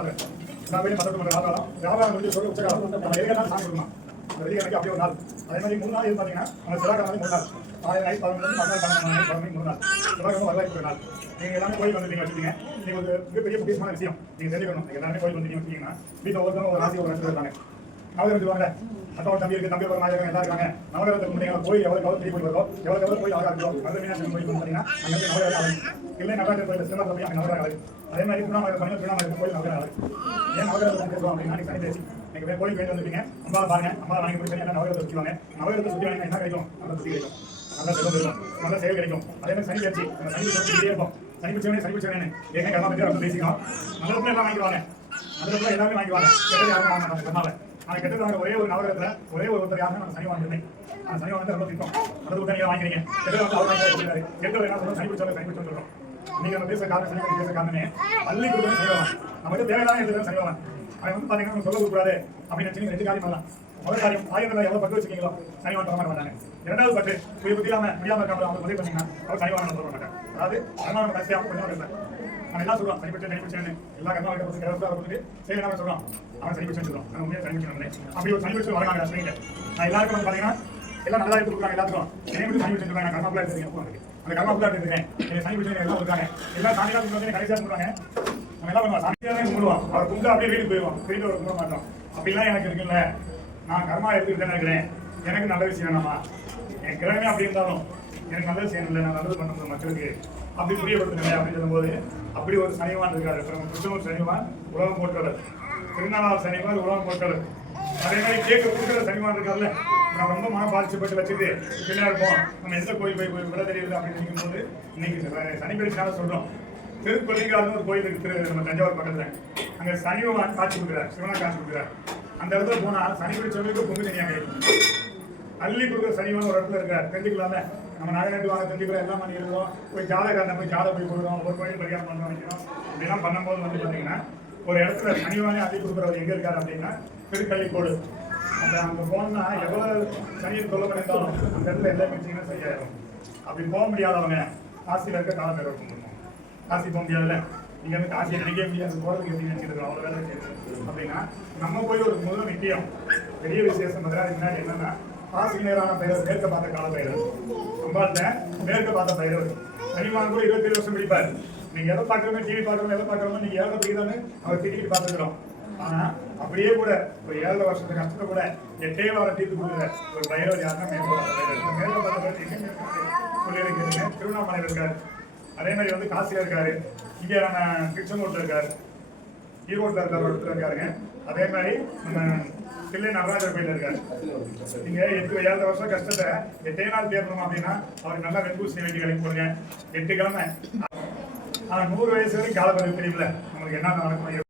ராத்திரி நான் போய் 18 மணி ராத்திரம் வியாபாரம் முடிஞ்சு சொல்லி உச்சகாலம் நம்ம எதுக்காக சாமி கொடுக்கலாம் அந்த வெள்ளிக்கிழமைக்கு அப்படியே ஒரு நாள் அதே மாதிரி 3 நாள் இது பார்த்தீங்கன்னா நம்ம செவ்வாய்க்கிழமை 3 நாள் காலை நைட் 11 மணி 3 நாள் செவ்வாய்க்கிழமை வரலாற்று நாள் நீங்கள் எல்லாமே கோயில் வந்துட்டீங்க வச்சுக்கீங்க நீங்கள் ஒரு மிகப்பெரிய முக்கியமான விஷயம் நீங்கள் தெரிஞ்சுக்கணும் நீங்கள் எல்லாமே கோயில் வந்துட்டீங்க வச்சுக்கிங்கன்னா வீட்டில் ஒவ்வொருத்தரும் ஒரு ராசி ஒரு இடத்துல இருக்காங்க நவகிரகம் சொல்லுவாங்க அத்தோட தம்பி இருக்கு தம்பி ஒரு நாயகம் எல்லாம் இருக்காங்க நவகிரகத்துக்கு முன்னாடி கோயில் எவ்வளோ பெரிய கோயில் வருதோ எவ்வளோ கோயில் அழகாக இருக்கும் மதுரை மீனாட்சி கோயில் பார்த்தீங்கன்னா அங்கே வந்து நவகிரகம் அழகு இல்லை நடராஜர் கோயில் சிறந்த போய் அங்கே நவகிரகம் அழகு அதே மாதிரி திருவண்ணாமலை கோயில் நவகிரகம் அழகு ஏன் நவகிரகத்தை பேசுவோம் அப்படின்னா சனி பேசி நீங்கள் கோயில் போயிட்டு வந்துருக்கீங்க அம்மா பாருங்க அம்மா வாங்கி போய் என்ன நவகிரகத்தை சுற்றுவாங்க நவகிரகத்தை சுற்றி வாங்க என்ன கிடைக்கும் நல்ல சுற்றி கிடைக்கும் நல்ல செல்வம் இருக்கும் நல்ல செயல் கிடைக்கும் அதே மாதிரி சனி பேச்சு அந்த சனி பேச்சு இருக்கும் சனி பிடிச்சவனே எங்க கர்மா பற்றி அவங்க பேசிக்கலாம் நல்ல எல்லாம் வாங்கிக்குவாங்க நல்ல எல்லாமே வாங்கிக்குவாங்க கெட்டது யாரும் வாங்க மாட்டாங்க கர்மாவை ஆனால் கெட்டது ஒரே ஒரு நவகிரகத்தில் ஒரே ஒருத்தர் யாருமே நம்ம சனி வாங்கிருந்தேன் அந்த சனி வாங்க ரொம்ப திட்டம் அதை விட்டு நீங்கள் வாங்கிக்கிறீங்க கெட்டது வந்து அவர் வாங்கிக்கிறாரு கெட்டது என்ன சொல்லுவோம் சனி பிடிச்சவங்க சொல்றோம் நீங்க நம்ம பேச காரணம் சனி பேச காரணமே பள்ளி கொடுத்து செய்வாங்க நமக்கு தேவையான எடுத்து சனி வாங்க அவன் வந்து பார்த்தீங்கன்னா நம்ம சொல்ல கூடாது அப்படின்னு நினச்சி நீங்கள் 2 காரியம் பண்ணலாம் முதல் காரியம் ஆயிரத்தில் எவ்வளோ பட்டு வச்சுக்கீங்களோ சனி வாங்க தர மாட்டாங்க இரண்டாவது பட்டு முடியாமல் இருக்காங்க அவங்க உதவி பண்ணீங்கன்னா அவர் சனி வாங்க சொல்ல மாட்டாங்க அதாவது அதனால கடைசியாக கொஞ்சம் பேசுறேன் நான் எல்லாம் சொல்றோம் சனிப்பிடிச்சேன்னு எல்லா கர்மா கொடுத்துட்டு சரி நம்ம சொல்றோம் அவன் சனிப்பிடிச்சு சொல்றோம் நான் உண்மையாக சனிப்பிடிச்சு அப்படி ஒரு சனிப்பிடிச்சு வராங்க சொல்லிட்டு நான் எல்லாருக்கும் வந்து பார்த்தீங்கன்னா எல்லாம் நல்லா கொடுக்குறாங்க எல்லாத்துக்கும் எனக்கு சனிப்பிடிச்சு சொல்றாங்க கர்மாப்புலா எடுத்துருக்கேன் அந்த கர்மாப்புலா எடுத்துருக்கேன் எனக்கு சனிப்பிடிச்சு எல்லாம் இருக்காங்க எல்லாம் சாமியாக வந்து கடைசியாக சொல்றாங்க நம்ம என்ன பண்ணுவோம் சாமியாக கும்பிடுவோம் அவர் கும்பிட்டு அப்படியே வீட்டுக்கு போயிடுவோம் வீட்டில் ஒரு கும்பிட மாட்டோம் அப்படிலாம் எனக்கு இருக்குல்ல நான் கர்மா எடுத்துக்கிட்டேன்னு இருக்கிறேன் எனக்கு நல்ல விஷயம் வேணாமா என் கிரகமே அப்படி இருந்தாலும் எனக்கு நல்லது செய்யணும் இல்லை நான் நல்லது பண்ண மக்களுக்கு அப்படி புரியப்படுத்துங்க அப்படின்னு சொல்லும்போது அப்படி ஒரு சனிவான் இருக்காரு கிருஷ்ணூர் சனிவான் உலகம் போட்டவர் திருநாளார் சனிவான் உலகம் போட்டவர் அதே மாதிரி கேட்க கொடுக்குற சனிவான் இருக்காருல்ல நான் ரொம்ப மனம் பாதிக்கப்பட்டு வச்சுட்டு பிள்ளை இருப்போம் நம்ம எந்த கோயில் போய் விட தெரியுது அப்படின்னு நினைக்கும்போது இன்னைக்கு சனிப்பெருக்காக சொல்றோம் திருப்பள்ளிக்காரன்னு ஒரு கோயில் இருக்கு நம்ம தஞ்சாவூர் பக்கத்துல அங்க சனிவான் காட்சி கொடுக்குறாரு சிவனா காட்சி கொடுக்குறாரு அந்த இடத்துல போனா சனி பிடிச்சவங்களுக்கு பொங்கு தனியாக இருக்கும் அள்ளி கொடுக்குற சனிவான் ஒரு இடத்துல இருக்காரு தெரிஞ்சுக்கலாம்ல நம்ம நகை வாங்க தெரிஞ்சுக்கலாம் எல்லாம் பண்ணி எழுதுறோம் போய் ஜாதகாரனை போய் ஜாதை போய் கொடுக்குறோம் ஒரு கோயில் பரிகாரம் பண்ண வைக்கிறோம் இப்படிலாம் பண்ணும்போது வந்து பார்த்தீங்கன்னா ஒரு இடத்துல சனிவானே அள்ளி கொடுக்குறவர் எங்கே இருக்காரு அப்படின்னா திருக்கள்ளிக்கோடு அங்கே போனா எவ்வளோ சனியை தொல்லை பண்ணியிருந்தாலும் அந்த இடத்துல எல்லா பிரச்சனையும் சரியாயிடும் அப்படி போக முடியாதவங்க காசியில் இருக்க காலப்பேர் பண்ணணும் காசி போக முடியாதுல்ல நீங்கள் வந்து காசியை நினைக்க முடியாது போகிறதுக்கு எப்படி நினைச்சிருக்கோம் அவ்வளோ வேலை செய்யுது அப்படின்னா நம்ம போய் ஒரு முதல் நித்தியம் பெரிய விசேஷம் முன்னாடி என்னன்னா காசி நேரான பயிர் மேற்க பார்த்த கால பயிர் அம்பாள்கிட்ட மேற்க பார்த்த பயிர் சனிவான் கூட 27 வருஷம் பிடிப்பார் நீங்க எதை பார்க்கறோமோ டிவி பார்க்கறோமோ எதை பார்க்கறோமோ நீங்க ஏழை பிடிக்கிறான்னு அவர் திட்டிட்டு பார்த்துக்கிறோம் ஆனா அப்படியே கூட ஒரு 7 வருஷத்து கஷ்டத்தை கூட 8 வாரம் தீர்த்து கொடுக்குற ஒரு பயிர் யாருன்னா மேற்க பார்த்த பயிர் சொல்லியிருக்கீங்க திருவண்ணாமலையில் இருக்காரு அதே மாதிரி வந்து காசியில் இருக்காரு இங்கே நம்ம திருச்செங்கோட்டில் இருக்காரு ஈரோட்டில் இருக்காரு ஒரு இடத்துல இருக்காருங்க அதே மாதிரி நம்ம பிள்ளை நடராஜர் கோயில் இருக்காரு நீங்க 7 வருஷம் கஷ்டத்தை 8 நாள் தேர்றோம் அப்படின்னா அவருக்கு நல்லா வெண்பூசணி வேண்டி கிளம்பி போடுங்க 8 கிழமை ஆனா 100 வயசு வரைக்கும் காலப்பதிவு தெரியுமில்ல நம்மளுக்கு என்ன நடக்கும்